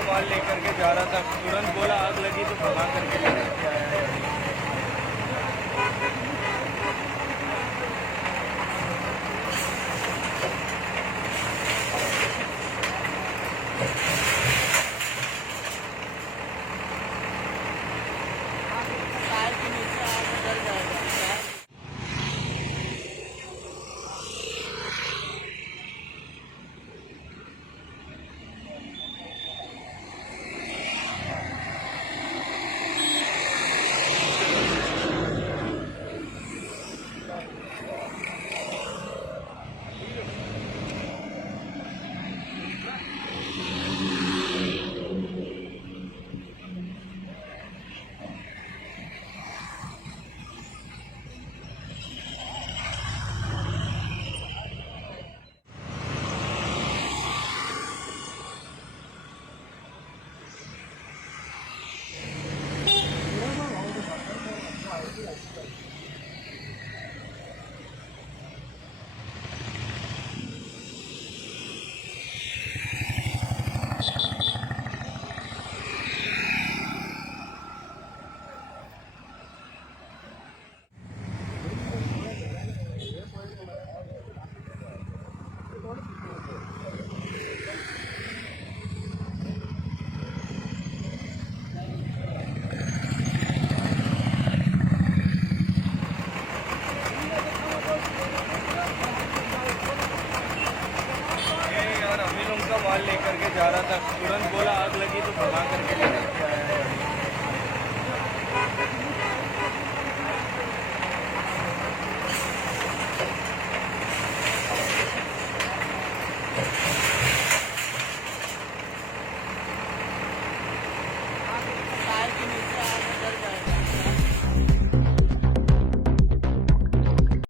का माल लेकर के जा रहा था, तुरंत बोला आग लगी तो भगा करके लेकर के आया है। माल लेकर के जा रहा था, तुरंत बोला आग लगी तो